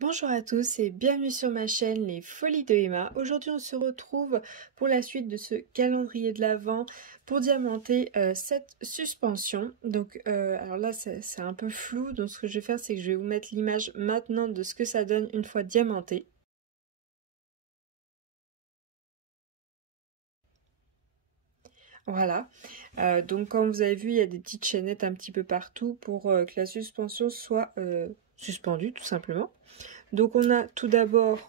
Bonjour à tous et bienvenue sur ma chaîne Les Folies de Emma. Aujourd'hui on se retrouve pour la suite de ce calendrier de l'Avent pour diamanter cette suspension. Donc alors là c'est un peu flou, donc ce que je vais faire c'est que je vais vous mettre l'image maintenant de ce que ça donne une fois diamanté. Voilà, donc comme vous avez vu il y a des petites chaînettes un petit peu partout pour que la suspension soit suspendue tout simplement. Donc on a tout d'abord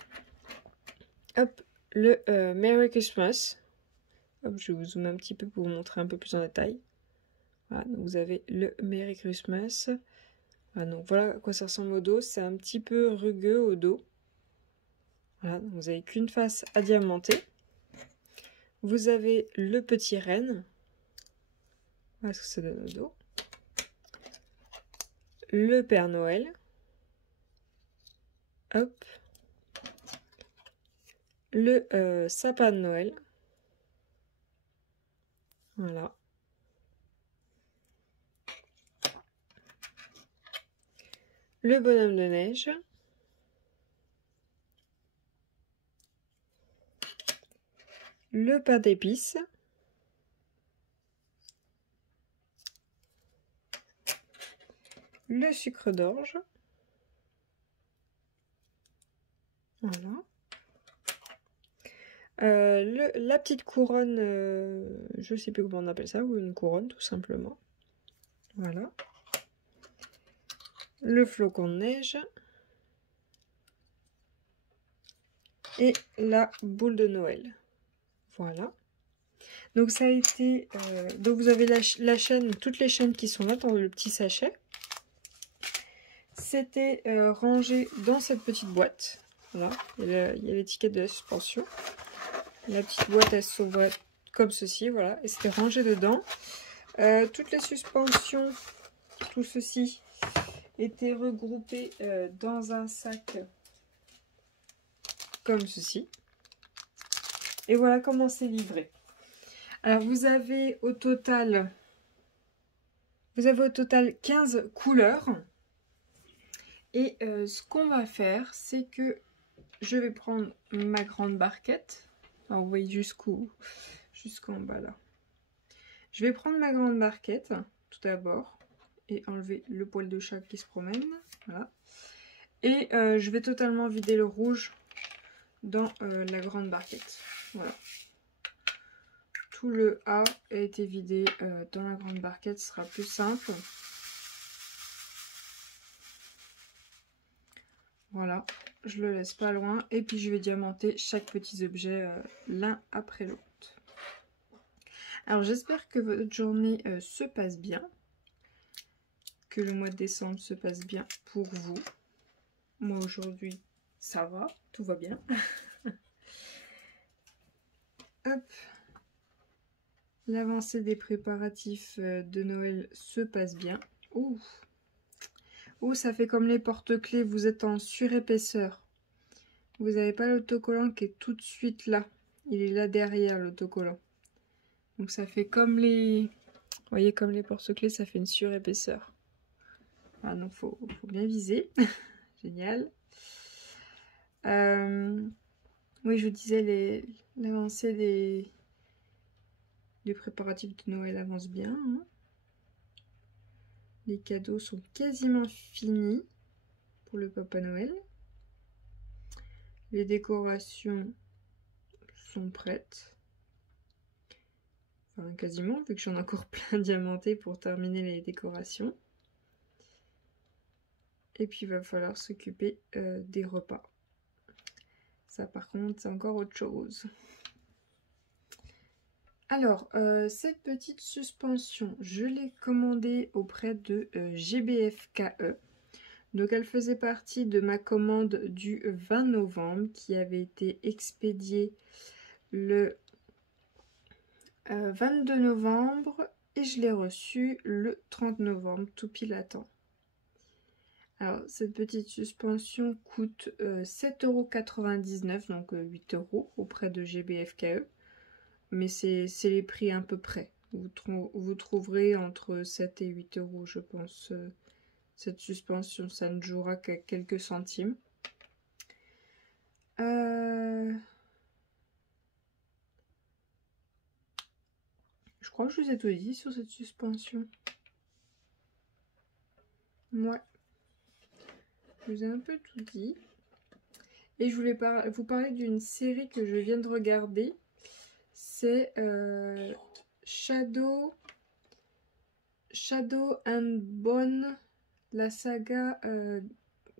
hop, le Merry Christmas. Hop, je vais vous zoomer un petit peu pour vous montrer un peu plus en détail. Voilà, donc vous avez le Merry Christmas. Voilà, donc voilà à quoi ça ressemble au dos. C'est un petit peu rugueux au dos. Voilà, donc vous n'avez qu'une face à diamanter. Vous avez le petit renne. Voilà ce que ça donne au dos. Le Père Noël. Hop. Le sapin de Noël. Voilà. Le bonhomme de neige. Le pain d'épices. Le sucre d'orge. Voilà. La petite couronne, je sais plus comment on appelle ça, ou une couronne tout simplement. Voilà. Le flocon de neige. Et la boule de Noël. Voilà. Donc ça a été... donc vous avez la chaîne, toutes les chaînes qui sont là dans le petit sachet. C'était rangé dans cette petite boîte. Voilà. Il y a l'étiquette de la suspension. La petite boîte, elle s'ouvre comme ceci. Voilà. Et c'était rangé dedans. Toutes les suspensions, tout ceci, était regroupé dans un sac comme ceci. Et voilà comment c'est livré. Alors vous avez au total 15 couleurs. Et ce qu'on va faire, c'est que je vais prendre ma grande barquette. Alors vous voyez jusqu'en bas là. Je vais prendre ma grande barquette tout d'abord et enlever le poil de chat qui se promène. Voilà. Et je vais totalement vider le rouge dans la grande barquette. Voilà. Tout le A a été vidé dans la grande barquette, ce sera plus simple. Voilà, je le laisse pas loin. Et puis je vais diamanter chaque petit objet l'un après l'autre. Alors j'espère que votre journée se passe bien. Que le mois de décembre se passe bien pour vous. Moi aujourd'hui, ça va, tout va bien. Hop. L'avancée des préparatifs de Noël se passe bien. Ouh. Ouh, ça fait comme les porte-clés, vous êtes en surépaisseur. Vous n'avez pas l'autocollant qui est tout de suite là. Il est là derrière l'autocollant. Donc ça fait comme les... Vous voyez, comme les porte-clés, ça fait une surépaisseur. Voilà, donc faut bien viser. Génial. Oui, je vous disais, l'avancée des préparatifs de Noël avance bien. Hein. Les cadeaux sont quasiment finis pour le Papa Noël. Les décorations sont prêtes. Enfin, quasiment, vu que j'en ai encore plein diamantés pour terminer les décorations. Et puis, il va falloir s'occuper des repas. Ça, par contre, c'est encore autre chose. Alors, cette petite suspension, je l'ai commandée auprès de GBFKE. Donc, elle faisait partie de ma commande du 20 novembre qui avait été expédiée le 22 novembre et je l'ai reçue le 30 novembre, tout pile à temps. Alors, cette petite suspension coûte 7,99 €, donc 8 € auprès de GBFKE. Mais c'est les prix à peu près. Vous trouverez entre 7 et 8 € je pense, cette suspension. Ça ne jouera qu'à quelques centimes. Je crois que je vous ai tout dit sur cette suspension. Ouais. Je vous ai un peu tout dit. Et je voulais vous parler d'une série que je viens de regarder. C'est Shadow and Bone, la saga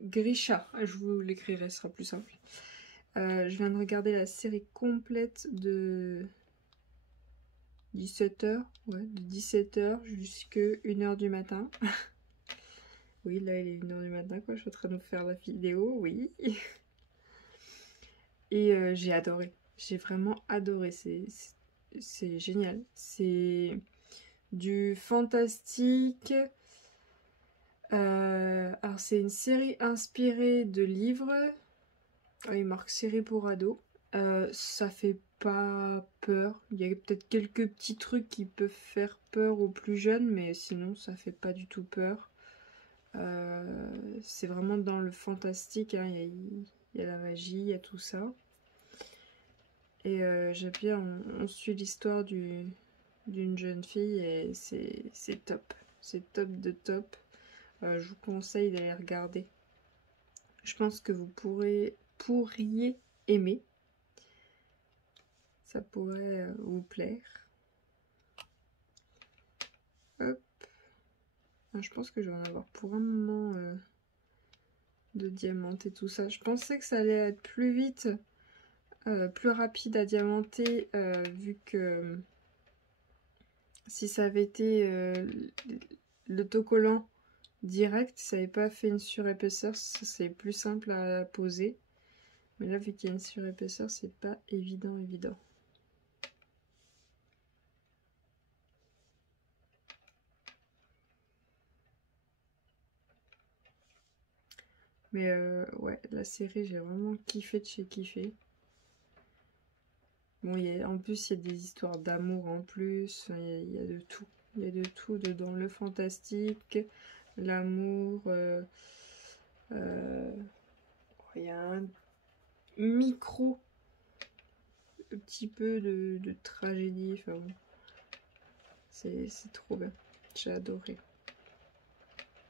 Grisha. Je vous l'écrirai, ce sera plus simple. Je viens de regarder la série complète de 17h. Ouais, de 17h jusqu'à 1h du matin. Oui, là, il est 1h du matin, quoi. Je suis en train de vous faire la vidéo, oui. Et j'ai adoré. J'ai vraiment adoré. C'est génial. C'est du fantastique. Alors, c'est une série inspirée de livres. Il marque série pour ados. Ça fait pas peur. Il y a peut-être quelques petits trucs qui peuvent faire peur aux plus jeunes, mais sinon, ça fait pas du tout peur. C'est vraiment dans le fantastique, hein. Il y a la magie, il y a tout ça. Et j'aime bien, on suit l'histoire d'une jeune fille et c'est top. C'est top de top. Je vous conseille d'aller regarder. Je pense que vous pourriez aimer. Ça pourrait vous plaire. Hop. Je pense que je vais en avoir pour un moment de diamanter tout ça. Je pensais que ça allait être plus vite, plus rapide à diamanter, vu que si ça avait été l'autocollant direct, ça n'avait pas fait une surépaisseur, c'est plus simple à poser. Mais là, vu qu'il y a une surépaisseur, c'est pas évident. Mais ouais, la série, j'ai vraiment kiffé de chez kiffé. Bon, en plus, il y a des histoires d'amour en plus. Il y a de tout. Il y a de tout dedans. Le fantastique, l'amour. Il y a un petit peu de tragédie. Enfin, bon. C'est trop bien. J'ai adoré.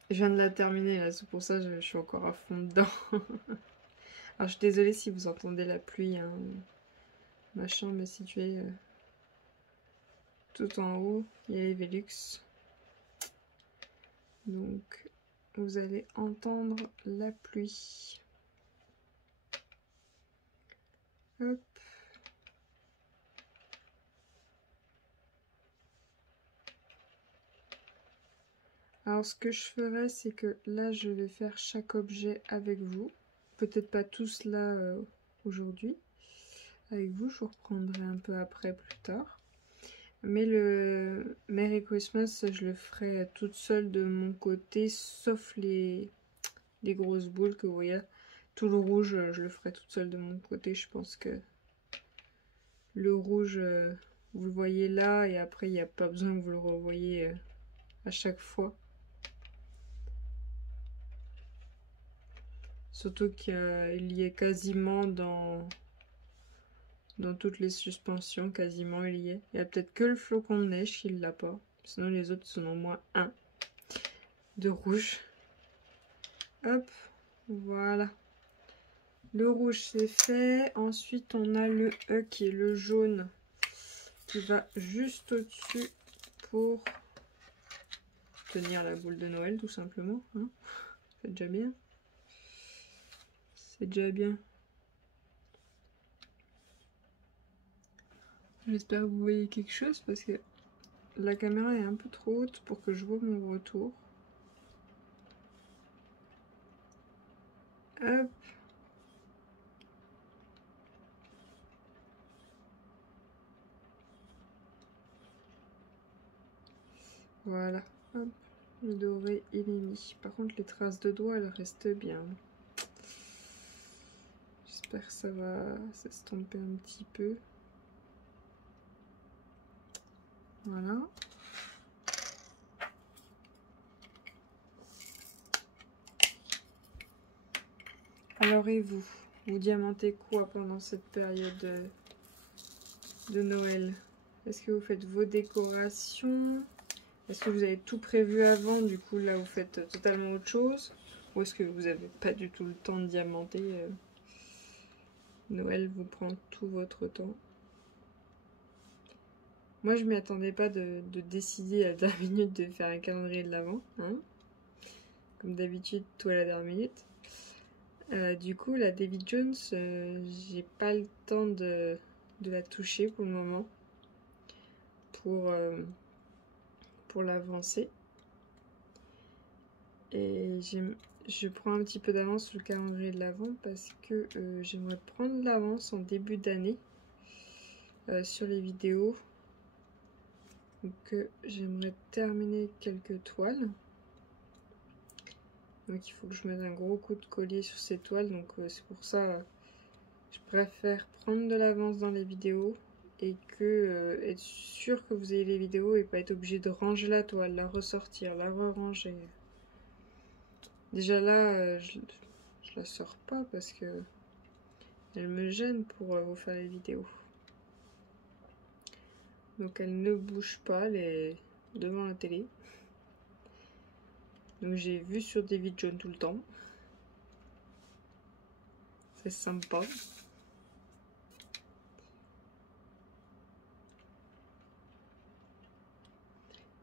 Je viens de la terminer là, c'est pour ça que je suis encore à fond dedans. Alors je suis désolée si vous entendez la pluie, hein. Ma chambre est située tout en haut, il y a les Velux. Donc vous allez entendre la pluie. Hop. Alors ce que je ferai, c'est que là je vais faire chaque objet avec vous. Peut-être pas tous là aujourd'hui. Avec vous, je vous reprendrai un peu après, plus tard. Mais le Merry Christmas, je le ferai toute seule de mon côté, sauf les grosses boules que vous voyez. Tout le rouge, je le ferai toute seule de mon côté. Je pense que le rouge, vous le voyez là, et après, il n'y a pas besoin que vous le revoyez à chaque fois. Surtout qu'il y est quasiment dans toutes les suspensions, quasiment il y est. Il y a peut-être que le flocon de neige qui ne l'a pas. Sinon les autres sont au moins un de rouge. Hop, voilà. Le rouge c'est fait. Ensuite on a le E qui est le jaune qui va juste au-dessus pour tenir la boule de Noël tout simplement. Hein. C'est déjà bien. C'est déjà bien. J'espère que vous voyez quelque chose parce que la caméra est un peu trop haute pour que je vois mon retour. Hop. Voilà. Hop. Le doré, il est mis. Par contre, les traces de doigts, elles restent bien. J'espère que ça va s'estomper un petit peu. Voilà. Alors, et vous? Vous diamantez quoi pendant cette période de Noël? Est-ce que vous faites vos décorations? Est-ce que vous avez tout prévu avant? Du coup, là, vous faites totalement autre chose? Ou est-ce que vous n'avez pas du tout le temps de diamanter? Noël vous prend tout votre temps. Moi, je m'y attendais pas de décider à la dernière minute de faire un calendrier de l'Avent, hein, comme d'habitude, tout à la dernière minute. Du coup, la David Jones, j'ai pas le temps de la toucher pour le moment, pour l'avancer. Et je prends un petit peu d'avance sur le calendrier de l'Avent parce que j'aimerais prendre de l'avance en début d'année sur les vidéos. Donc j'aimerais terminer quelques toiles. Donc il faut que je mette un gros coup de collier sur ces toiles. Donc c'est pour ça je préfère prendre de l'avance dans les vidéos. Et que être sûr que vous ayez les vidéos et pas être obligé de ranger la toile, la ressortir, la re-ranger. Déjà là, je la sors pas parce que elle me gêne pour vous faire les vidéos. Donc elle ne bouge pas, elle est devant la télé. Donc j'ai vu sur David Jones tout le temps. C'est sympa.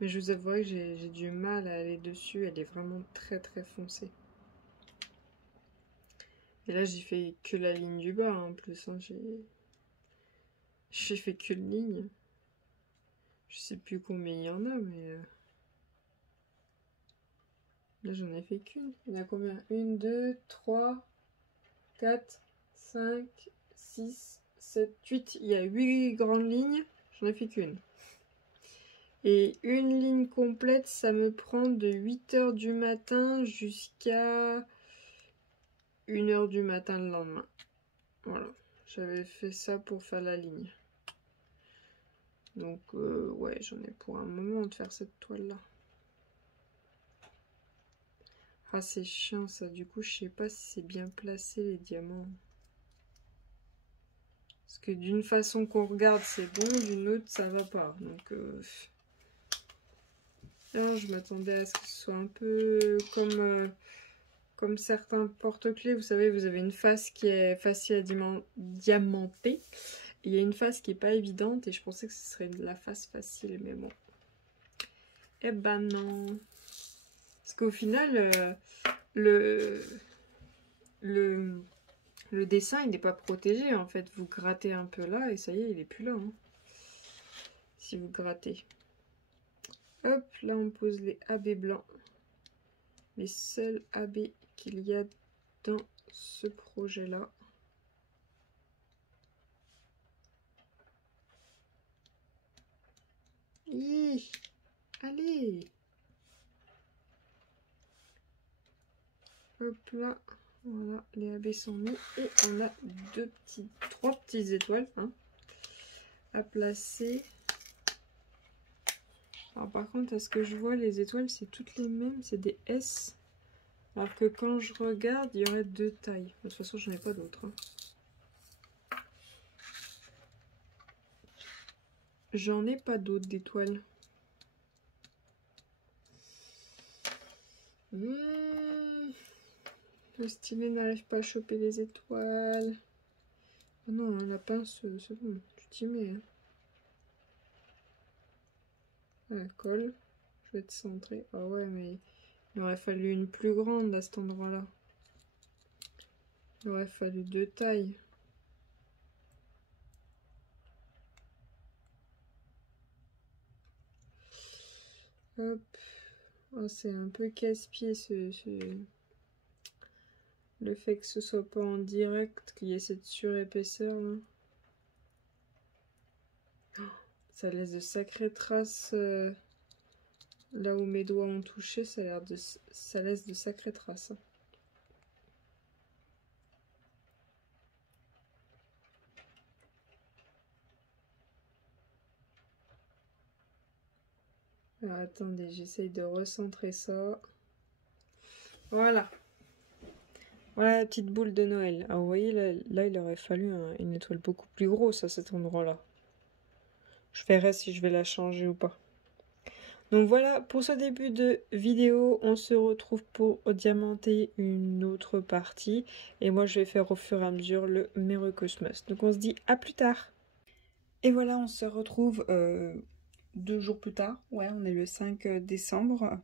Mais je vous avouerai que j'ai du mal à aller dessus. Elle est vraiment très très foncée. Et là j'ai fait que la ligne du bas en plus. Hein. J'ai fait qu'une ligne. Je sais plus combien il y en a, mais là j'en ai fait qu'une. Il y en a combien? 1, 2, 3, 4, 5, 6, 7, 8. Il y a 8 grandes lignes. J'en ai fait qu'une. Et une ligne complète, ça me prend de 8 h du matin jusqu'à 1 h du matin le lendemain. Voilà, j'avais fait ça pour faire la ligne. Donc ouais, j'en ai pour un moment de faire cette toile là. Ah c'est chiant ça, du coup je sais pas si c'est bien placé les diamants. Parce que d'une façon qu'on regarde c'est bon, d'une autre ça va pas. Donc non, je m'attendais à ce que ce soit un peu comme certains porte-clés. Vous savez, vous avez une face qui est facile à diamanter. Il y a une face qui est pas évidente et je pensais que ce serait la face facile, mais bon. Eh ben non. Parce qu'au final, le dessin, il n'est pas protégé. En fait, vous grattez un peu là et ça y est, il est plus là. Hein. Si vous grattez. Hop, là on pose les AB blancs. Les seuls AB qu'il y a dans ce projet-là. Allez. Hop là. Voilà, les AB sont mis. Et on a trois petites étoiles hein, à placer. Alors par contre, à ce que je vois, les étoiles, c'est toutes les mêmes. C'est des S. Alors que quand je regarde, il y aurait 2 tailles. De toute façon, j'en ai pas d'autres. Hein. J'en ai pas d'autres d'étoiles. Le stylet n'arrive pas à choper les étoiles. Oh non, hein, la pince, c'est bon, tu t'y mets. Hein. Voilà, colle. Je vais te centrer. Ah ouais, mais il aurait fallu une plus grande à cet endroit-là. Il aurait fallu 2 tailles. Hop. Oh, c'est un peu casse-pied le fait que ce soit pas en direct, qu'il y ait cette surépaisseur là. Oh, ça laisse de sacrées traces là où mes doigts ont touché, ça laisse de sacrées traces. Hein. Alors attendez, j'essaye de recentrer ça. Voilà. Voilà la petite boule de Noël. Alors vous voyez, là il aurait fallu une étoile beaucoup plus grosse à cet endroit-là. Je verrai si je vais la changer ou pas. Donc voilà, pour ce début de vidéo, on se retrouve pour diamanter une autre partie. Et moi, je vais faire au fur et à mesure le Merry Christmas. Donc on se dit à plus tard. Et voilà, on se retrouve 2 jours plus tard. Ouais, on est le 5 décembre.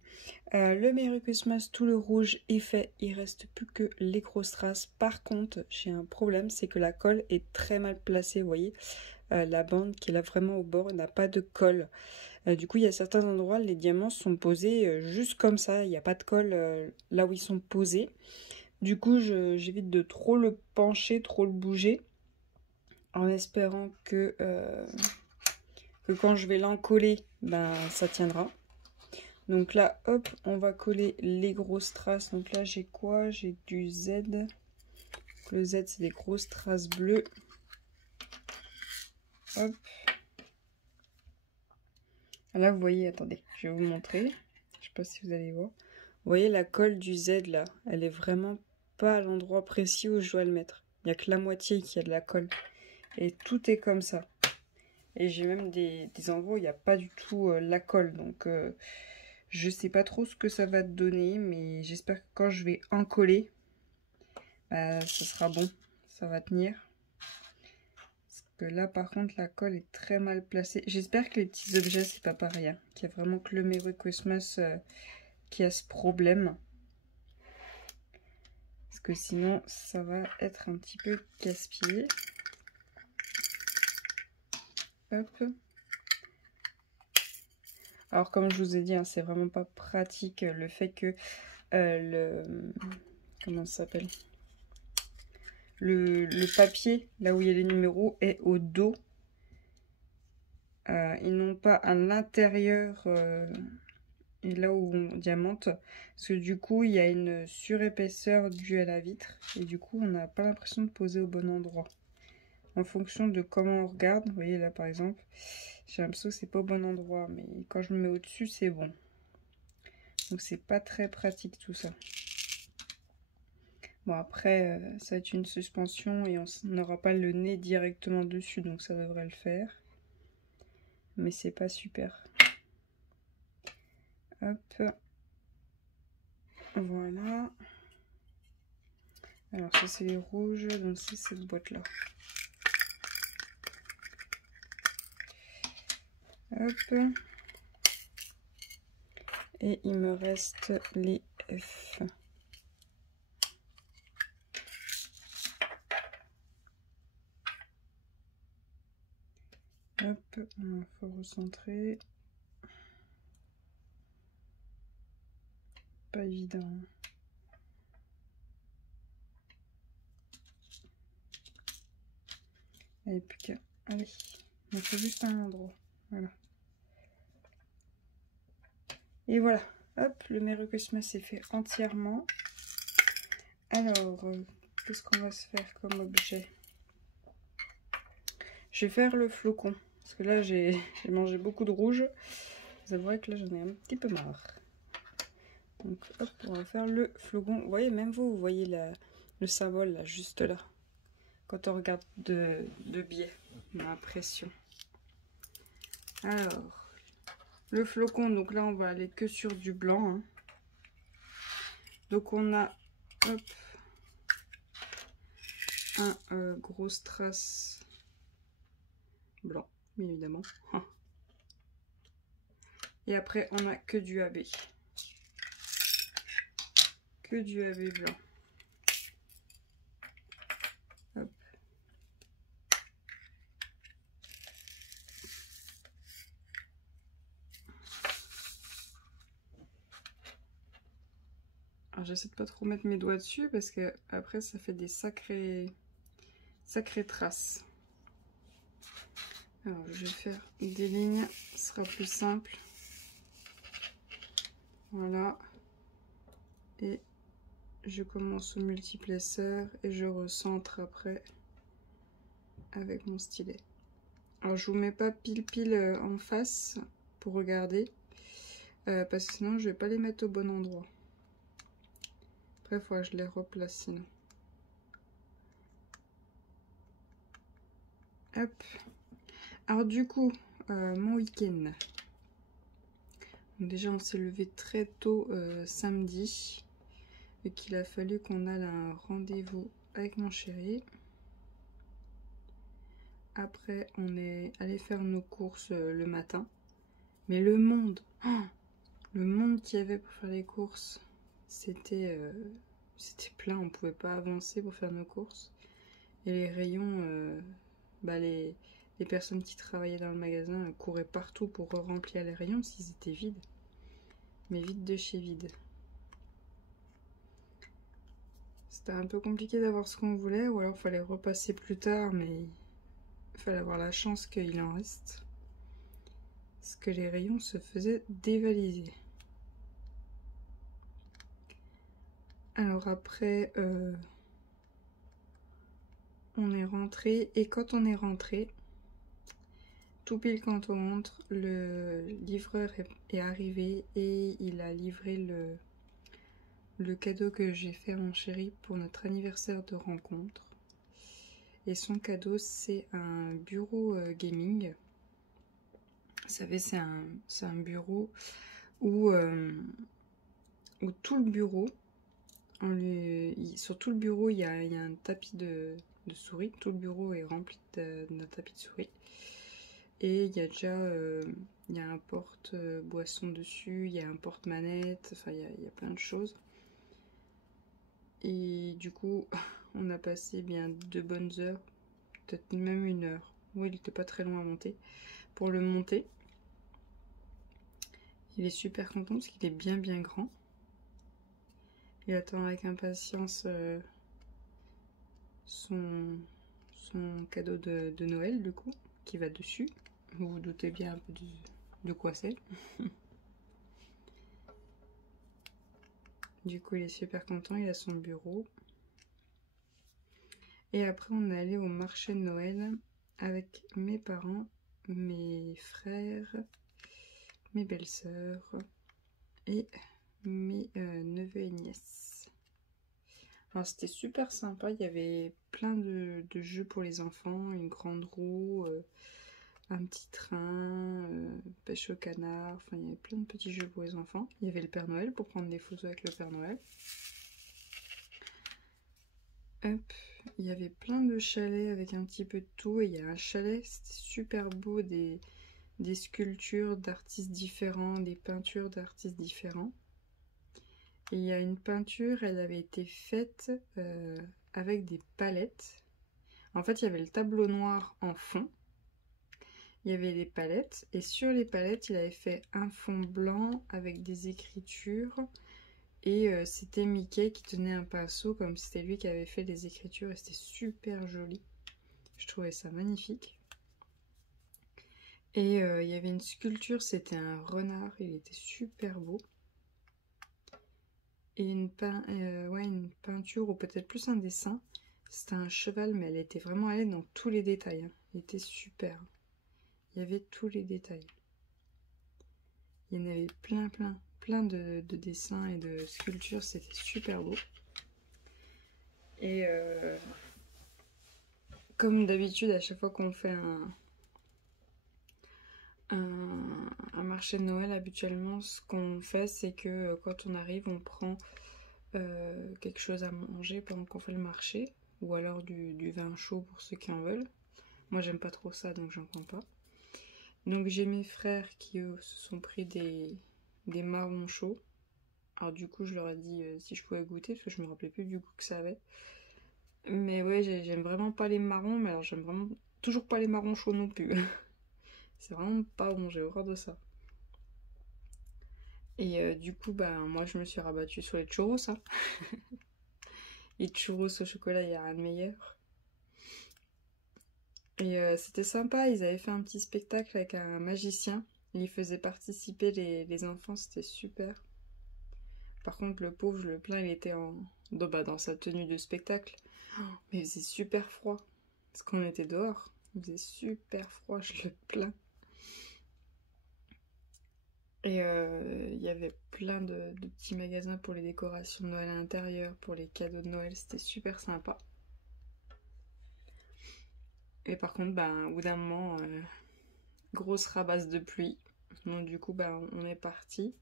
Le Merry Christmas, tout le rouge est fait. Il reste plus que les grosses traces. Par contre, j'ai un problème, c'est que la colle est très mal placée, vous voyez. La bande qui est là vraiment au bord n'a pas de colle. Du coup, il y a certains endroits, les diamants sont posés juste comme ça. Il n'y a pas de colle là où ils sont posés. Du coup, j'évite de trop le pencher, trop le bouger, en espérant que quand je vais l'encoller, ben, ça tiendra. Donc là, hop, on va coller les grosses traces. Donc là, j'ai quoi? J'ai du Z. Le Z, c'est des grosses traces bleues. Hop. Là, vous voyez, attendez, je vais vous montrer. Je sais pas si vous allez voir. Vous voyez la colle du Z là, elle est vraiment pas à l'endroit précis où je dois le mettre. Il n'y a que la moitié qui a de la colle. Et tout est comme ça. Et j'ai même des endroits où il n'y a pas du tout la colle. Donc je sais pas trop ce que ça va donner. Mais j'espère que quand je vais en coller, ça sera bon. Ça va tenir. Que là par contre la colle est très mal placée. J'espère que les petits objets c'est pas pareil, hein, qu'il y a vraiment que le Merry Christmas qui a ce problème, parce que sinon ça va être un petit peu casse-pied. Hop. Alors comme je vous ai dit, hein, c'est vraiment pas pratique le fait que comment ça s'appelle, le papier là où il y a les numéros est au dos. Ils n'ont pas à l'intérieur et là où on diamante, parce que du coup il y a une surépaisseur due à la vitre et du coup on n'a pas l'impression de poser au bon endroit en fonction de comment on regarde. Vous voyez là par exemple, j'ai l'impression que c'est pas au bon endroit, mais quand je me mets au dessus c'est bon. Donc c'est pas très pratique tout ça. Bon après ça va être une suspension et on n'aura pas le nez directement dessus, donc ça devrait le faire, mais c'est pas super. Hop, voilà. Alors ça c'est les rouges, donc c'est cette boîte là. Hop. Et il me reste les F. Hop, il faut recentrer. Pas évident. Allez, plus qu'à... Allez, il faut juste un endroit. Voilà. Et voilà. Hop, le Merry Christmas est fait entièrement. Alors, qu'est-ce qu'on va se faire comme objet? Je vais faire le flocon. Parce que là, j'ai mangé beaucoup de rouge. Vous avouerez que là, j'en ai un petit peu marre. Donc, hop, on va faire le flocon. Vous voyez, même vous voyez le symbole, là, juste là. Quand on regarde de biais, on a l'impression. Alors, le flocon, donc là, on va aller que sur du blanc. Hein. Donc, on a, hop, un grosse trace blanc, bien évidemment. Et après, on a que du AB. Que du AB blanc. Hop. Alors, j'essaie de pas trop mettre mes doigts dessus parce que après, ça fait des sacrées traces. Alors, je vais faire des lignes, ce sera plus simple. Voilà. Et je commence au multiplaceur et je recentre après avec mon stylet. Alors, je vous mets pas pile en face pour regarder, parce que sinon, je vais pas les mettre au bon endroit. Après, il faudra que je les replace sinon. Hop. Alors du coup, mon week-end. Déjà on s'est levé très tôt samedi. Et qu'il a fallu qu'on aille à un rendez-vous avec mon chéri. Après on est allé faire nos courses le matin. Mais le monde, le monde qu'il y avait pour faire les courses, c'était plein, on pouvait pas avancer pour faire nos courses. Et les rayons, les personnes qui travaillaient dans le magasin couraient partout pour remplir les rayons s'ils étaient vides. Mais vide de chez vide. C'était un peu compliqué d'avoir ce qu'on voulait, ou alors fallait repasser plus tard, mais il fallait avoir la chance qu'il en reste. Parce que les rayons se faisaient dévaliser. Alors après, on est rentré, et quand on est rentré, tout pile quand on rentre, le livreur est arrivé et il a livré le cadeau que j'ai fait à mon chéri pour notre anniversaire de rencontre. Et son cadeau, c'est un bureau gaming. Vous savez, c'est un bureau où tout le bureau, sur tout le bureau, il y a un tapis de souris. Tout le bureau est rempli d'un tapis de souris. Et il y a déjà il y a un porte-boisson dessus, il y a un porte-manette, enfin il y a plein de choses. Et du coup, on a passé bien 2 bonnes heures, peut-être même 1 heure. Oui, il n'était pas très loin à monter. Pour le monter, il est super content parce qu'il est bien grand. Il attend avec impatience son cadeau de Noël, du coup, qui va dessus. Vous vous doutez bien un peu de quoi c'est. Du coup, il est super content, il a son bureau. Et après, on est allé au marché de Noël avec mes parents, mes frères, mes belles-sœurs et mes neveux et nièces. Alors, c'était super sympa, il y avait plein de jeux pour les enfants, une grande roue, un petit train, pêche au canard, enfin, il y avait plein de petits jeux pour les enfants. Il y avait le Père Noël pour prendre des photos avec le Père Noël. Hop, il y avait plein de chalets avec un petit peu de tout. Et il y a un chalet, c'était super beau, des sculptures d'artistes différents, des peintures d'artistes différents. Et il y a une peinture, elle avait été faite avec des palettes. En fait, il y avait le tableau noir en fond. Il y avait des palettes. Et sur les palettes, il avait fait un fond blanc avec des écritures. Et c'était Mickey qui tenait un pinceau comme c'était lui qui avait fait les écritures et c'était super joli. Je trouvais ça magnifique. Et il y avait une sculpture, c'était un renard, il était super beau. Et une peinture ou peut-être plus un dessin. C'était un cheval mais elle était vraiment allée dans tous les détails. Il était super. Il y avait tous les détails. Il y en avait plein de dessins et de sculptures, c'était super beau. Et comme d'habitude, à chaque fois qu'on fait un marché de Noël, habituellement, ce qu'on fait, c'est que quand on arrive, on prend quelque chose à manger pendant qu'on fait le marché, ou alors du vin chaud pour ceux qui en veulent. Moi, j'aime pas trop ça, donc j'en prends pas. Donc j'ai mes frères qui, eux, se sont pris des marrons chauds. Alors du coup, je leur ai dit si je pouvais goûter, parce que je me rappelais plus du goût que ça avait. Mais ouais, j'aime vraiment pas les marrons, mais alors j'aime vraiment toujours pas les marrons chauds non plus. C'est vraiment pas bon, j'ai horreur de ça. Et du coup, moi je me suis rabattue sur les churros, ça. Les churros au chocolat, il n'y a rien de meilleur. Et c'était sympa, ils avaient fait un petit spectacle avec un magicien. Ils faisaient participer les enfants, c'était super. Par contre, le pauvre, je le plains, il était dans sa tenue de spectacle. Mais il faisait super froid. Parce qu'on était dehors. Il faisait super froid, je le plains. Et il y avait plein de petits magasins pour les décorations de Noël à l'intérieur, pour les cadeaux de Noël, c'était super sympa. Et par contre, ben, au bout d'un moment, grosse rabasse de pluie. Donc du coup, ben, on est parti.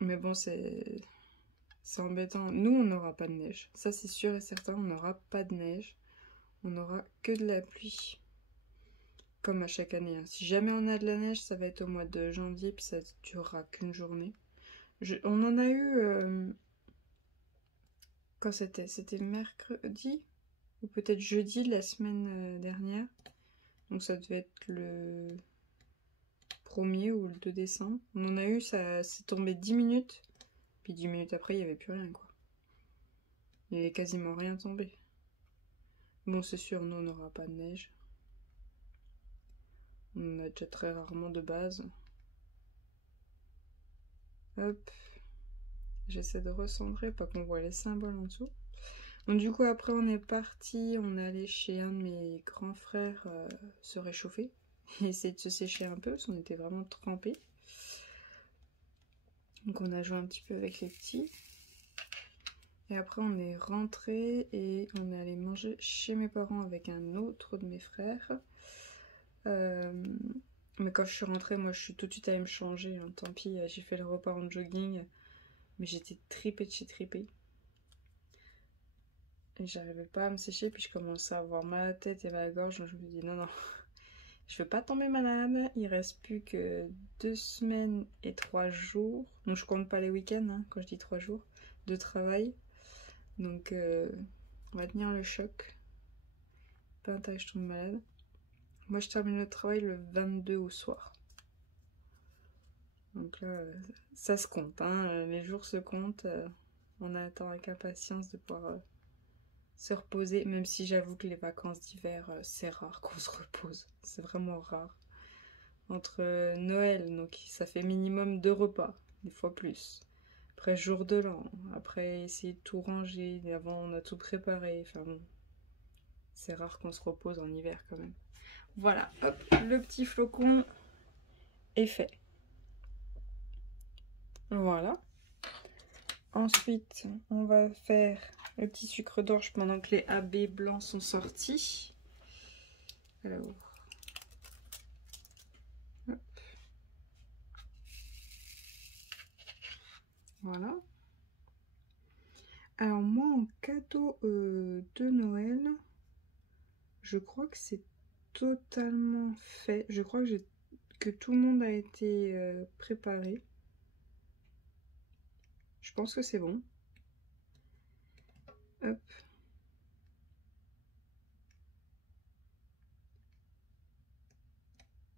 Mais bon, c'est embêtant. Nous, on n'aura pas de neige. Ça, c'est sûr et certain, on n'aura pas de neige. On n'aura que de la pluie. Comme à chaque année, hein. Si jamais on a de la neige, ça va être au mois de janvier, puis ça durera qu'une journée. On en a eu... quand c'était? C'était mercredi? Ou peut-être jeudi de la semaine dernière. Donc ça devait être le 1er ou le 2 décembre. On en a eu, ça s'est tombé 10 minutes. Puis 10 minutes après, il n'y avait plus rien, quoi. Il n'y avait quasiment rien tombé. Bon, c'est sûr, nous, on n'aura pas de neige. On en a déjà très rarement de base. Hop. J'essaie de recentrer, pas qu'on voit les symboles en dessous. Donc du coup, après, on est parti. On est allé chez un de mes grands frères se réchauffer. Et essayer de se sécher un peu, parce qu'on était vraiment trempés. Donc on a joué un petit peu avec les petits. Et après on est rentré et on est allé manger chez mes parents avec un autre de mes frères. Mais quand je suis rentrée, moi je suis tout de suite allée me changer. Hein. Tant pis, j'ai fait le repas en jogging. Mais j'étais tripée de chez tripée. Et j'arrivais pas à me sécher. Puis je commençais à avoir mal à la tête et à la gorge. Donc je me dis non, non. Je veux pas tomber malade. Il reste plus que 2 semaines et 3 jours. Donc je compte pas les week-ends hein, quand je dis 3 jours de travail. Donc on va tenir le choc. Pas intérêt que je tombe malade. Moi je termine le travail le 22 au soir. Donc là ça se compte. Hein, les jours se comptent. On attend avec impatience de pouvoir se reposer. Même si j'avoue que les vacances d'hiver c'est rare qu'on se repose. C'est vraiment rare. Entre Noël, donc ça fait minimum 2 repas, des fois plus. Après jour de l'an, après essayer de tout ranger, avant on a tout préparé, enfin bon. C'est rare qu'on se repose en hiver quand même. Voilà, hop, le petit flocon est fait. Voilà. Ensuite, on va faire le petit sucre d'orge pendant que les AB blancs sont sortis. Alors, hop. Voilà. Alors moi, en cadeau de Noël, je crois que c'est totalement fait. Je crois que tout le monde a été préparé. Je pense que c'est bon. Hop.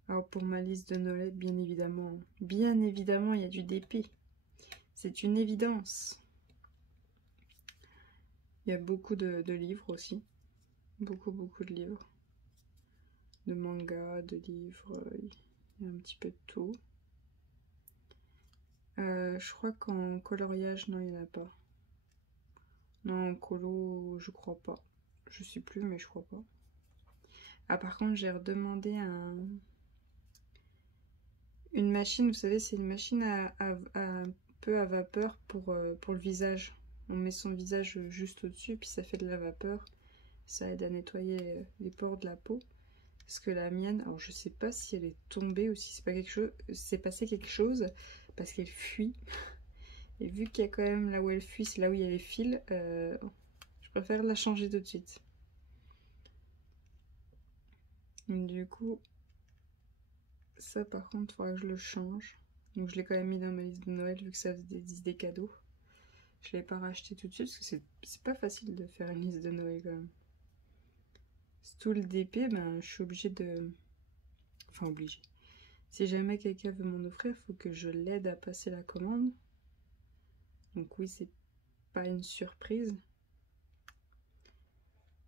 Alors pour ma liste de Noël, bien évidemment, il y a du DP. C'est une évidence. Il y a beaucoup de livres aussi. Beaucoup de livres. De mangas, de livres, il y a un petit peu de tout. Je crois qu'en coloriage, non, il n'y en a pas. Non, en colo, je crois pas. Je sais plus, mais je crois pas. Ah, par contre, j'ai redemandé une machine, vous savez, c'est une machine un peu à vapeur pour le visage. On met son visage juste au-dessus, puis ça fait de la vapeur. Ça aide à nettoyer les pores de la peau. Parce que la mienne, alors je sais pas si elle est tombée ou si c'est pas quelque chose, c'est passé quelque chose, parce qu'elle fuit. Et vu qu'il y a quand même là où elle fuit, c'est là où il y a les fils, je préfère la changer tout de suite. Du coup, ça par contre, il faudra que je le change. Donc je l'ai quand même mis dans ma liste de Noël vu que ça faisait des cadeaux. Je l'ai pas racheté tout de suite parce que c'est pas facile de faire une liste de Noël quand même. C'est tout le DP, ben je suis obligée de... Enfin obligée. Si jamais quelqu'un veut m'en offrir, il faut que je l'aide à passer la commande. Donc oui, c'est pas une surprise.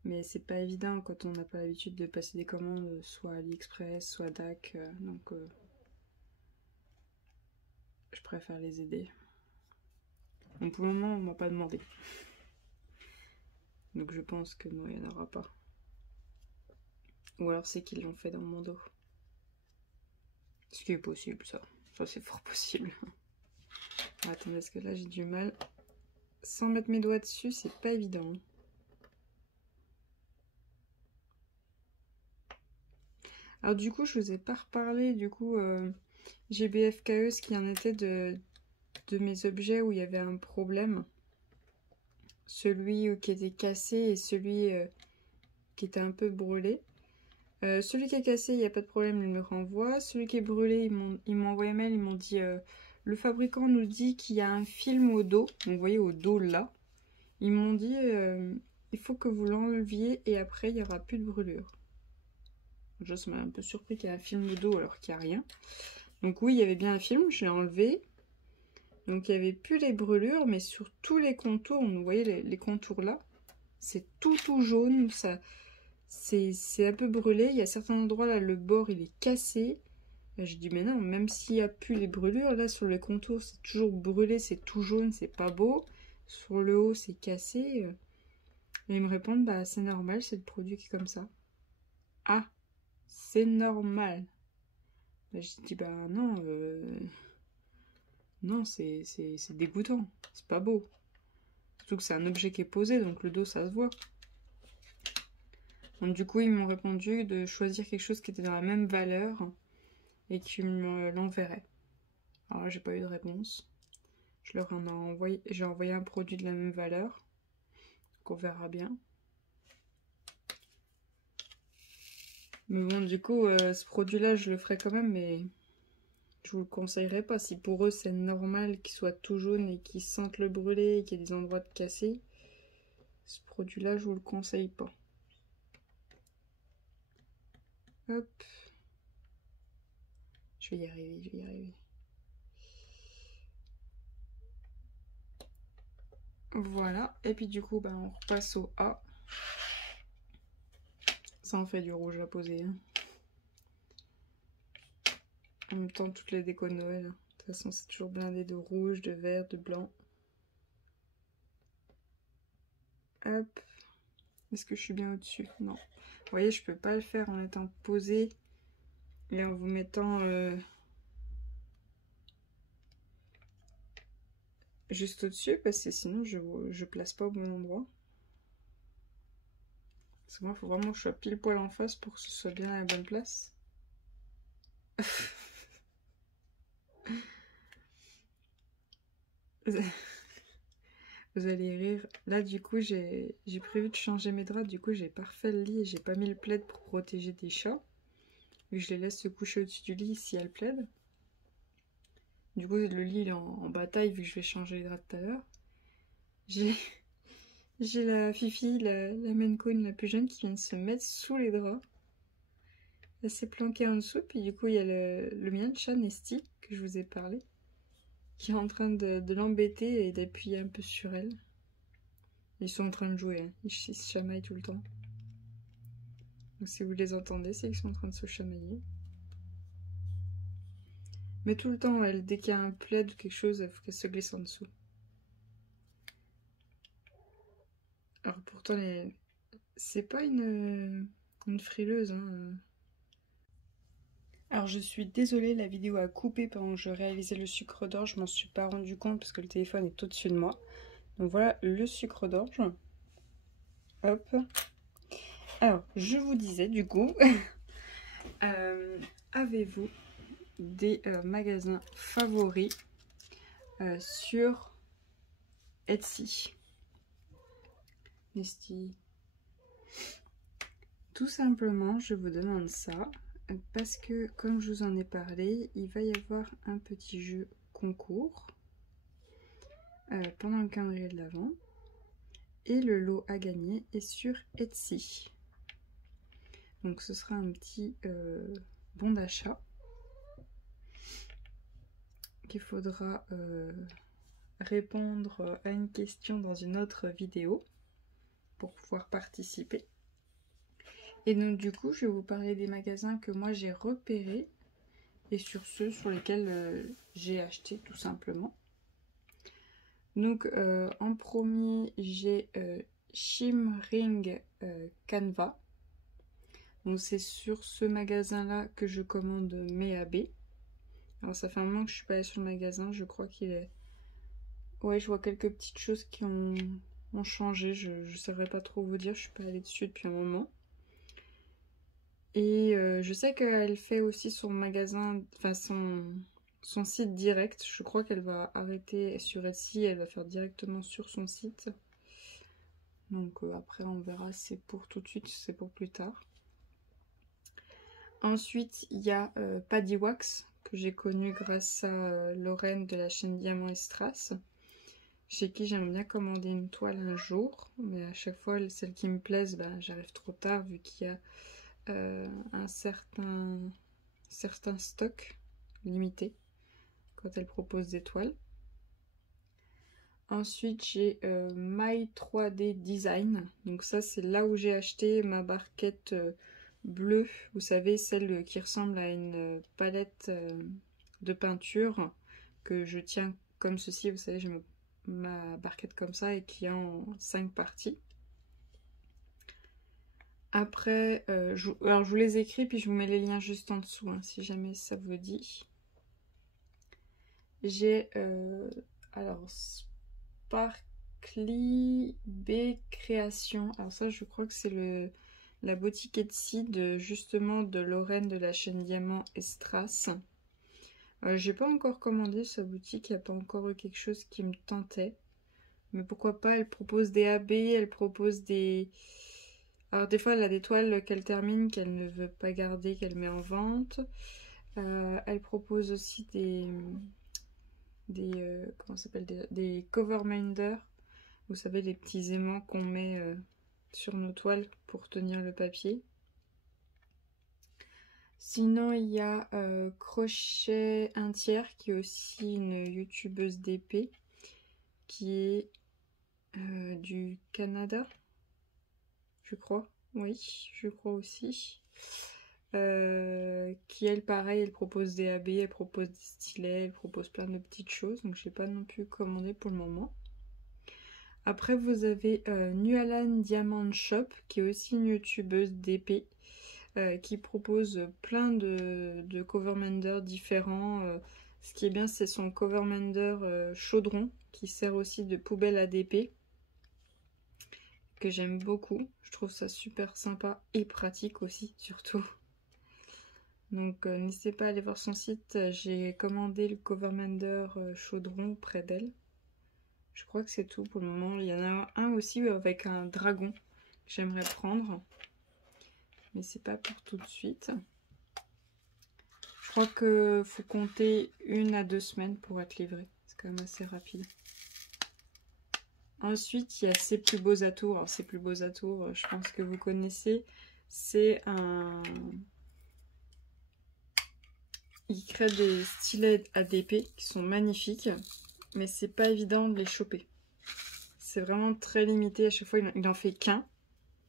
Mais c'est pas évident quand on n'a pas l'habitude de passer des commandes, soit AliExpress, soit DAC. Donc je préfère les aider. Donc pour le moment, on m'a pas demandé. Donc je pense que non, il n'y en aura pas. Ou alors c'est qu'ils l'ont fait dans mon dos. Ce qui est possible, ça. Ça, c'est fort possible. Attendez, parce que là, j'ai du mal. Sans mettre mes doigts dessus, c'est pas évident. Alors du coup, je vous ai pas reparlé, du coup, GBFKE, ce qui en était de mes objets où il y avait un problème. Celui qui était cassé et celui qui était un peu brûlé. Celui qui est cassé, il n'y a pas de problème, il me le renvoie. Celui qui est brûlé, ils m'ont envoyé un mail, ils m'ont dit le fabricant nous dit qu'il y a un film au dos. Donc vous voyez au dos là. Ils m'ont dit il faut que vous l'enleviez et après il n'y aura plus de brûlure. Déjà ça m'a un peu surpris qu'il y ait un film au dos alors qu'il n'y a rien. Donc oui, il y avait bien un film, je l'ai enlevé. Donc il n'y avait plus les brûlures, mais sur tous les contours, vous voyez les contours là, c'est tout jaune, ça, c'est un peu brûlé. Il y a certains endroits là, le bord il est cassé. J'ai dit mais non, même s'il n'y a plus les brûlures, là sur les contours c'est toujours brûlé, c'est tout jaune, c'est pas beau. Sur le haut c'est cassé. Et ils me répondent bah c'est normal, c'est le produit qui est comme ça. Ah, c'est normal. J'ai dit bah non, non c'est dégoûtant, c'est pas beau. Surtout que c'est un objet qui est posé, donc le dos ça se voit. Donc du coup ils m'ont répondu de choisir quelque chose qui était dans la même valeur et qu'ils me l'enverraient. Alors là j'ai pas eu de réponse. Je leur en ai envoyé, j'ai envoyé un produit de la même valeur. Donc on verra bien. Mais bon du coup ce produit là je le ferai quand même, mais je vous le conseillerais pas. Si pour eux c'est normal qu'il soit tout jaune et qu'ils sentent le brûler et qu'il y ait des endroits de cassés, ce produit là je vous le conseille pas. Hop. Je vais y arriver, je vais y arriver. Voilà, et puis du coup, bah, on repasse au A. Ça en fait du rouge à poser. Hein. En même temps, toutes les décos de Noël. De toute façon, c'est toujours blindé de rouge, de vert, de blanc. Hop. Est-ce que je suis bien au-dessus? Non. Vous voyez, je peux pas le faire en étant posé et en vous mettant juste au-dessus, parce que sinon, je place pas au bon endroit. Parce que moi, il faut vraiment que je sois pile poil en face pour que ce soit bien à la bonne place. Vous allez rire. Là, du coup, j'ai prévu de changer mes draps. Du coup, j'ai pas refait le lit et j'ai pas mis le plaid pour protéger des chats. Vu que je les laisse se coucher au-dessus du lit s'il y a le plaid. Du coup, le lit il est en bataille vu que je vais changer les draps tout à l'heure. J'ai la Fifi, la Maine Coon la plus jeune qui vient de se mettre sous les draps. Elle s'est planquée en dessous. Puis du coup, il y a le mien, le chat Nesty, que je vous ai parlé, qui est en train de l'embêter et d'appuyer un peu sur elle. Ils sont en train de jouer, hein. Ils se chamaillent tout le temps. Donc si vous les entendez, c'est qu'ils sont en train de se chamailler. Mais tout le temps, elle, dès qu'il y a un plaid ou quelque chose, il faut qu'elle se glisse en dessous. Alors pourtant, c'est pas une frileuse. Hein. Alors je suis désolée, la vidéo a coupé pendant que je réalisais le sucre d'orge. Je m'en suis pas rendu compte parce que le téléphone est au-dessus de moi. Donc voilà le sucre d'orge. Hop. Alors, je vous disais du coup, avez-vous des magasins favoris sur Etsy? Nesty. Tout simplement, je vous demande ça parce que, comme je vous en ai parlé, il va y avoir un petit jeu concours pendant le calendrier de l'Avent. Et le lot à gagner est sur Etsy. Donc ce sera un petit bon d'achat qu'il faudra répondre à une question dans une autre vidéo pour pouvoir participer. Et donc du coup, je vais vous parler des magasins que moi j'ai repérés et sur ceux sur lesquels j'ai acheté tout simplement. Donc en premier, j'ai Shimring Canva. Donc c'est sur ce magasin-là que je commande mes AB. Alors ça fait un moment que je suis pas allée sur le magasin, je crois qu'il est... Ouais, je vois quelques petites choses qui ont changé, je ne saurais pas trop vous dire, je suis pas allée dessus depuis un moment. Et je sais qu'elle fait aussi son magasin, enfin son site direct. Je crois qu'elle va arrêter sur Etsy, elle va faire directement sur son site. Donc après on verra, c'est pour tout de suite, c'est pour plus tard. Ensuite il y a Paddy Wax, que j'ai connu grâce à Lorraine de la chaîne Diamant et Strass, chez qui j'aimerais bien commander une toile un jour, mais à chaque fois celle qui me plaise, ben, j'arrive trop tard vu qu'il y a un certain stock limité quand elle propose des toiles. Ensuite j'ai My 3D Design, donc ça c'est là où j'ai acheté ma barquette bleue, vous savez, celle qui ressemble à une palette de peinture que je tiens comme ceci, vous savez, j'ai ma barquette comme ça et qui est en 5 parties. Après, alors je vous les écris puis je vous mets les liens juste en dessous hein, si jamais ça vous dit. J'ai alors Sparkly B Création. Alors ça je crois que c'est la boutique Etsy justement de Lorraine de la chaîne Diamant et Strass. J'ai pas encore commandé sa boutique, il n'y a pas encore eu quelque chose qui me tentait. Mais pourquoi pas, elle propose des AB, elle propose des... Alors des fois elle a des toiles qu'elle termine, qu'elle ne veut pas garder, qu'elle met en vente. Elle propose aussi comment ça s'appelle, des cover minders. Vous savez, les petits aimants qu'on met sur nos toiles pour tenir le papier. Sinon, il y a Crochet un tiers, qui est aussi une youtubeuse d'épée, qui est du Canada, je crois. Oui, je crois aussi. Qui elle, pareil, elle propose des AB, elle propose des stylets, elle propose plein de petites choses. Donc, je n'ai pas non plus commandé pour le moment. Après, vous avez Nualan Diamond Shop, qui est aussi une youtubeuse d'épée, qui propose plein de covermanders différents. Ce qui est bien, c'est son covermander chaudron, qui sert aussi de poubelle à d'épée, que j'aime beaucoup. Je trouve ça super sympa et pratique aussi, surtout. Donc n'hésitez pas à aller voir son site. J'ai commandé le covermander chaudron auprès d'elle. Je crois que c'est tout pour le moment. Il y en a un aussi avec un dragon que j'aimerais prendre. Mais c'est pas pour tout de suite. Je crois qu'il faut compter 1 à 2 semaines pour être livré. C'est quand même assez rapide. Ensuite, il y a Ses plus beaux atours. Alors, Ses plus beaux atours, je pense que vous connaissez. C'est un... Il crée des stylets ADP qui sont magnifiques. Mais c'est pas évident de les choper. C'est vraiment très limité. À chaque fois, il en fait qu'un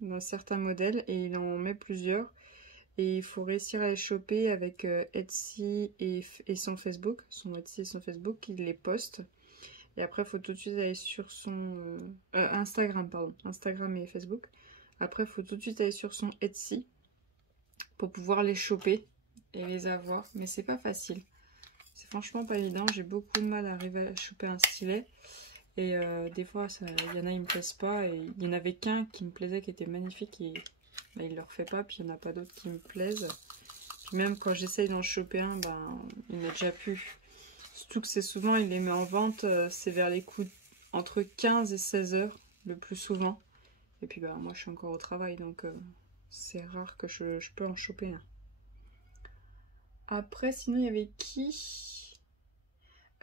dans certains modèles et il en met plusieurs. Et il faut réussir à les choper avec Etsy et son Facebook. Son Etsy et son Facebook, il les poste. Et après, il faut tout de suite aller sur son... Instagram, pardon. Instagram et Facebook. Après, il faut tout de suite aller sur son Etsy pour pouvoir les choper et les avoir. Mais c'est pas facile. C'est franchement pas évident. J'ai beaucoup de mal à arriver à choper un stylet. Et des fois, il y en a, ils me plaisent pas. Et il y en avait qu'un qui me plaisait, qui était magnifique. Et bah, il ne le refait pas. Puis il n'y en a pas d'autres qui me plaisent. Puis même quand j'essaye d'en choper un, ben, il n'a déjà plus. Surtout que c'est souvent, il les met en vente. C'est vers les coups entre 15 et 16 heures, le plus souvent. Et puis bah, moi, je suis encore au travail. Donc c'est rare que je peux en choper un. Après, sinon, il y avait qui?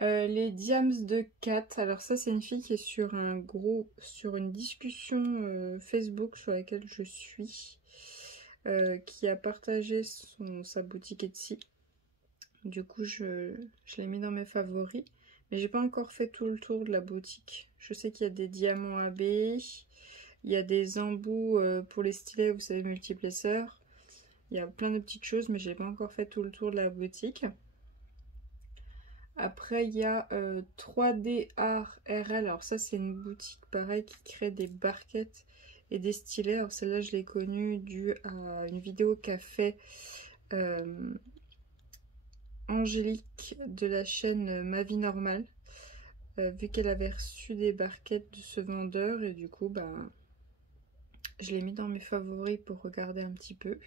Les Diams de Kat. Alors ça, c'est une fille qui est sur une discussion Facebook sur laquelle je suis, qui a partagé sa boutique Etsy. Du coup, je l'ai mis dans mes favoris, mais j'ai pas encore fait tout le tour de la boutique. Je sais qu'il y a des diamants AB, il y a des embouts pour les stylets, vous savez, multiplesseurs. Il y a plein de petites choses, mais j'ai pas encore fait tout le tour de la boutique. Après, il y a 3D Art RL. Alors ça, c'est une boutique, pareil, qui crée des barquettes et des stylets. Alors celle-là, je l'ai connue due à une vidéo qu'a fait Angélique de la chaîne Ma Vie Normale. Vu qu'elle avait reçu des barquettes de ce vendeur. Et du coup, bah, je l'ai mis dans mes favoris pour regarder un petit peu.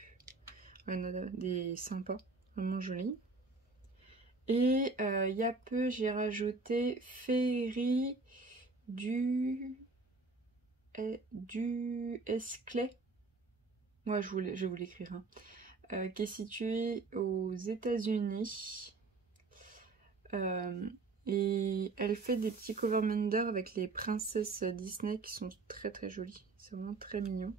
Il y en a des sympas, vraiment jolis. Et il y a peu, j'ai rajouté Féerie du Esclay. Moi, je vais vous l'écrire. Hein. Qui est situé aux États-Unis. Et elle fait des petits covermender avec les princesses Disney qui sont très très jolies. C'est vraiment très mignon.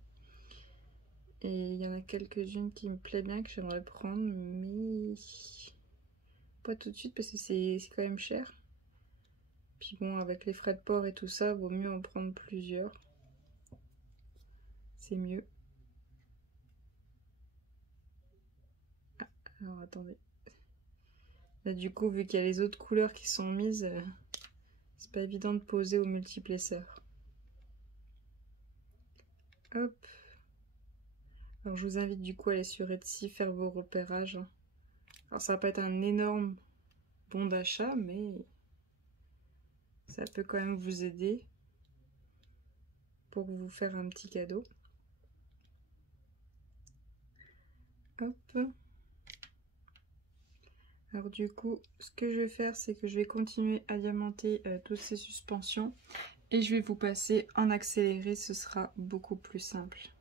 Et il y en a quelques-unes qui me plaisent bien, que j'aimerais prendre, mais pas tout de suite parce que c'est quand même cher. Puis bon, avec les frais de port et tout ça, vaut mieux en prendre plusieurs. C'est mieux. Ah, alors attendez. Là du coup, vu qu'il y a les autres couleurs qui sont mises, c'est pas évident de poser au multiplesseur. Hop. Alors je vous invite du coup à aller sur Etsy, faire vos repérages. Alors ça va pas être un énorme bon d'achat, mais ça peut quand même vous aider pour vous faire un petit cadeau. Hop. Alors du coup, ce que je vais faire, c'est que je vais continuer à diamanter toutes ces suspensions et je vais vous passer en accéléré, ce sera beaucoup plus simple.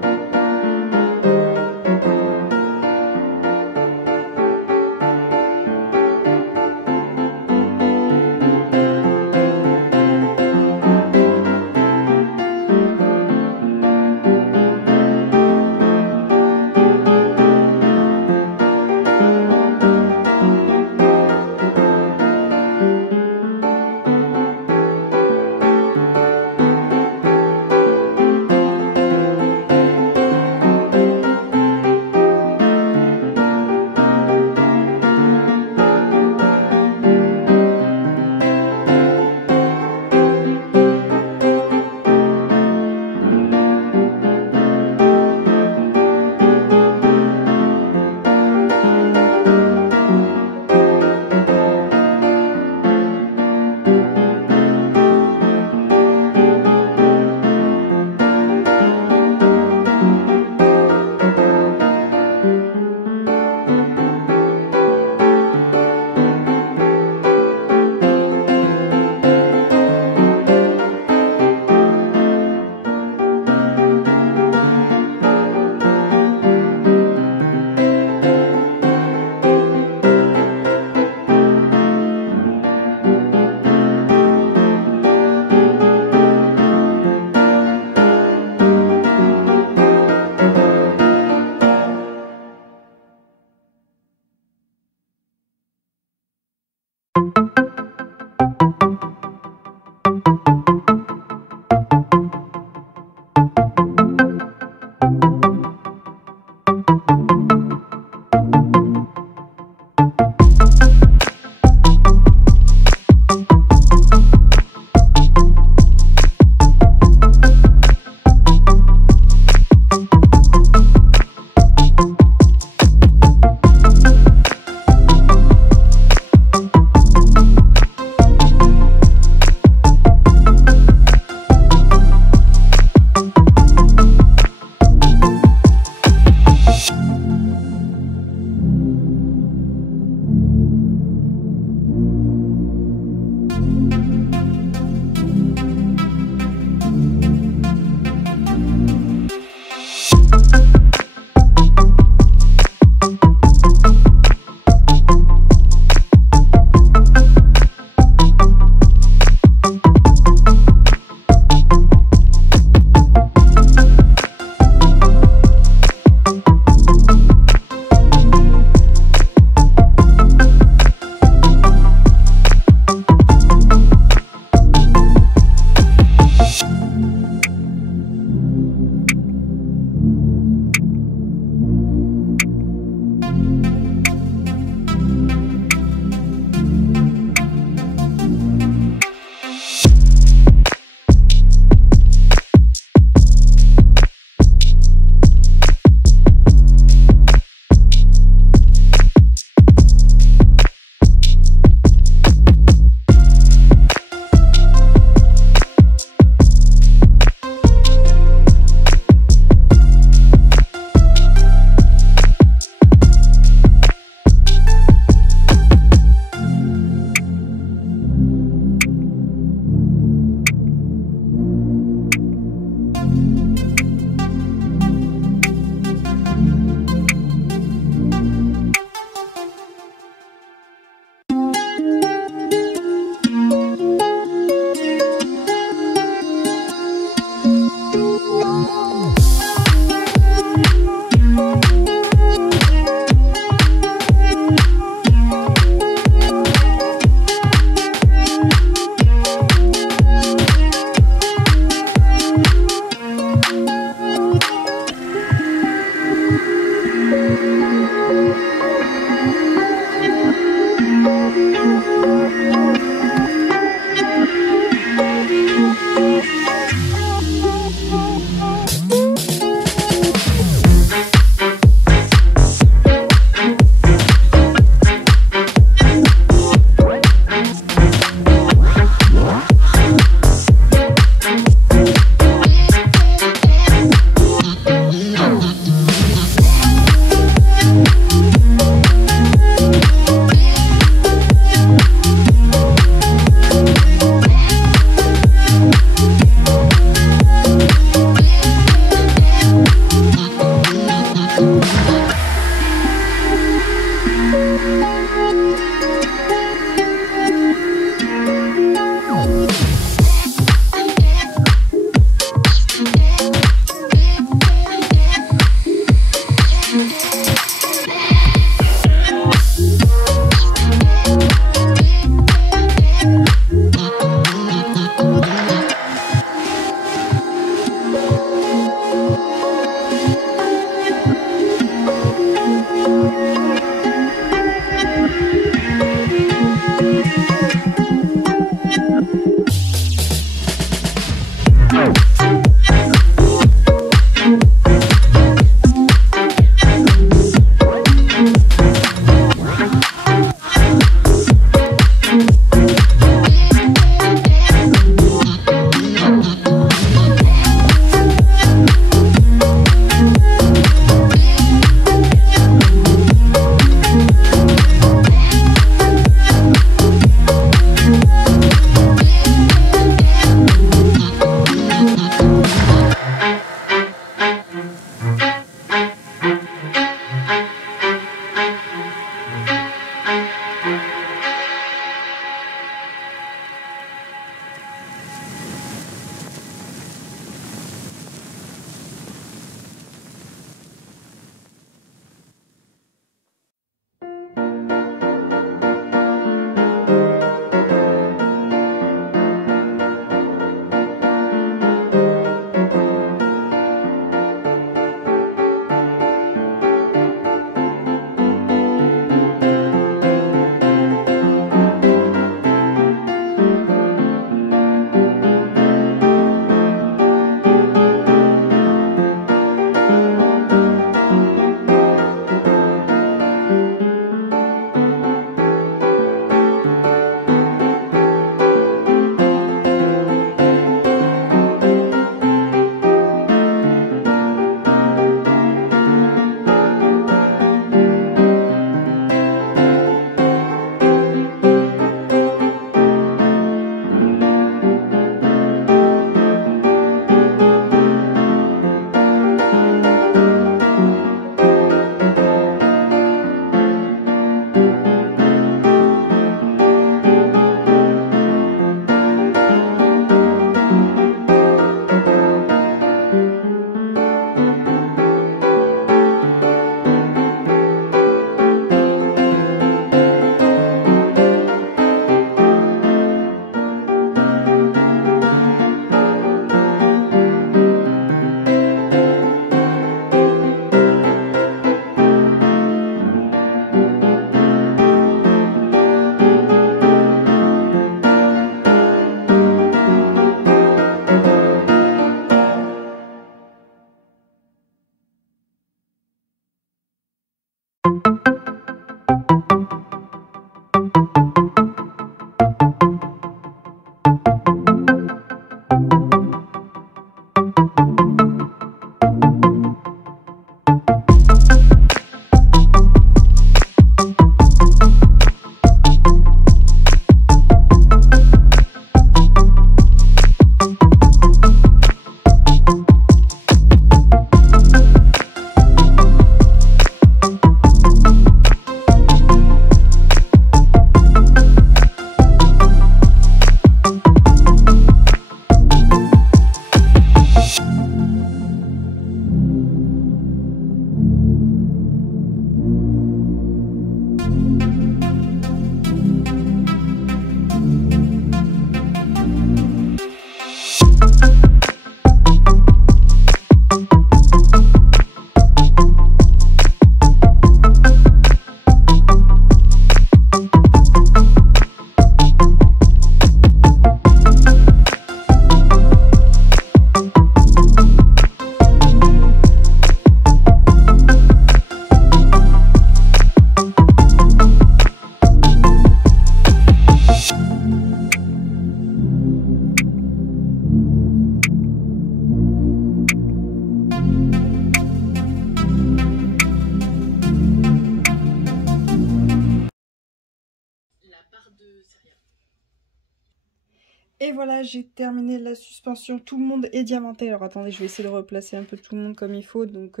Et voilà, j'ai terminé la suspension. Tout le monde est diamanté. Alors attendez, je vais essayer de replacer un peu tout le monde comme il faut. Donc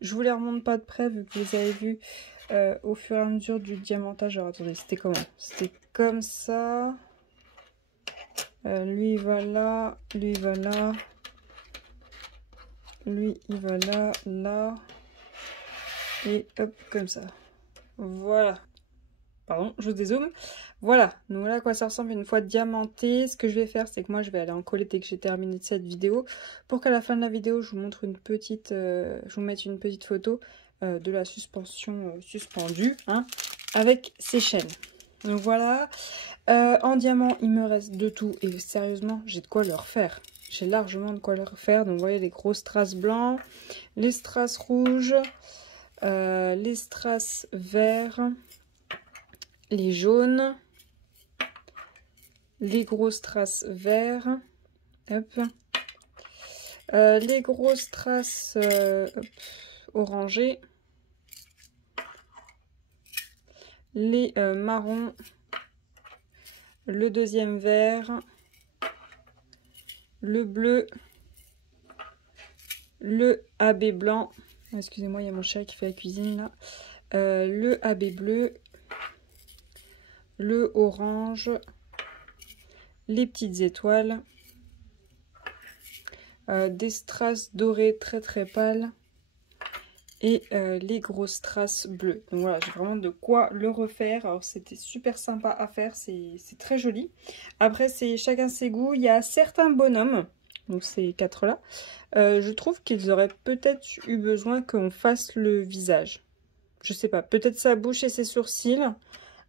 je vous les remonte pas de près vu que vous avez vu au fur et à mesure du diamantage. Alors attendez, c'était comment? C'était comme ça. Lui il va là, lui il va là. Lui il va là, là. Et hop, comme ça. Voilà. Pardon, je dézoome. Voilà, donc voilà à quoi ça ressemble une fois diamanté. Ce que je vais faire, c'est que moi je vais aller en coller dès que j'ai terminé cette vidéo, pour qu'à la fin de la vidéo, je vous montre une petite, je vous mette une petite photo de la suspension suspendue, hein, avec ses chaînes. Donc voilà, en diamant, il me reste de tout et sérieusement, j'ai de quoi le refaire. j'ai largement de quoi le refaire. Donc vous voyez les gros strass blancs, les strass rouges, les strass verts, les jaunes, les gros strass verts, hop, les gros strass orangés, les marrons, le deuxième vert, le bleu, le AB blanc, excusez-moi, il y a mon chat qui fait la cuisine là, le AB bleu, le orange, les petites étoiles, des strass dorés très très pâles et les gros strass bleus. Donc voilà, j'ai vraiment de quoi le refaire. Alors c'était super sympa à faire, c'est très joli. Après c'est chacun ses goûts. Il y a certains bonhommes, donc ces quatre là, je trouve qu'ils auraient peut-être eu besoin qu'on fasse le visage. Je sais pas, peut-être sa bouche et ses sourcils.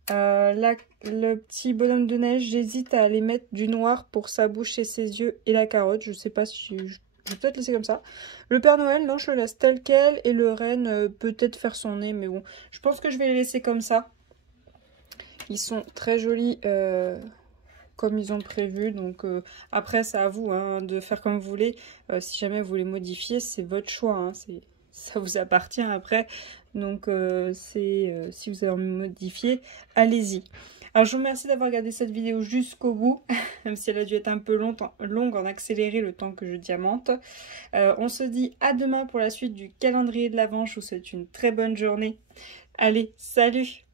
Là, le petit bonhomme de neige, j'hésite à aller mettre du noir pour sa bouche et ses yeux et la carotte. Je sais pas si... Je vais peut-être laisser comme ça. Le Père Noël, non, je le laisse tel quel. Et le renne, peut-être faire son nez. Mais bon, je pense que je vais les laisser comme ça. Ils sont très jolis comme ils ont prévu. Donc après, c'est à vous hein, de faire comme vous voulez. Si jamais vous voulez modifier, c'est votre choix. Hein, ça vous appartient après. Donc si vous avez envie de modifier, allez-y. Alors je vous remercie d'avoir regardé cette vidéo jusqu'au bout, même si elle a dû être un peu longue en accéléré le temps que je diamante. On se dit à demain pour la suite du calendrier de l'Avent. Je vous souhaite une très bonne journée. Allez, salut!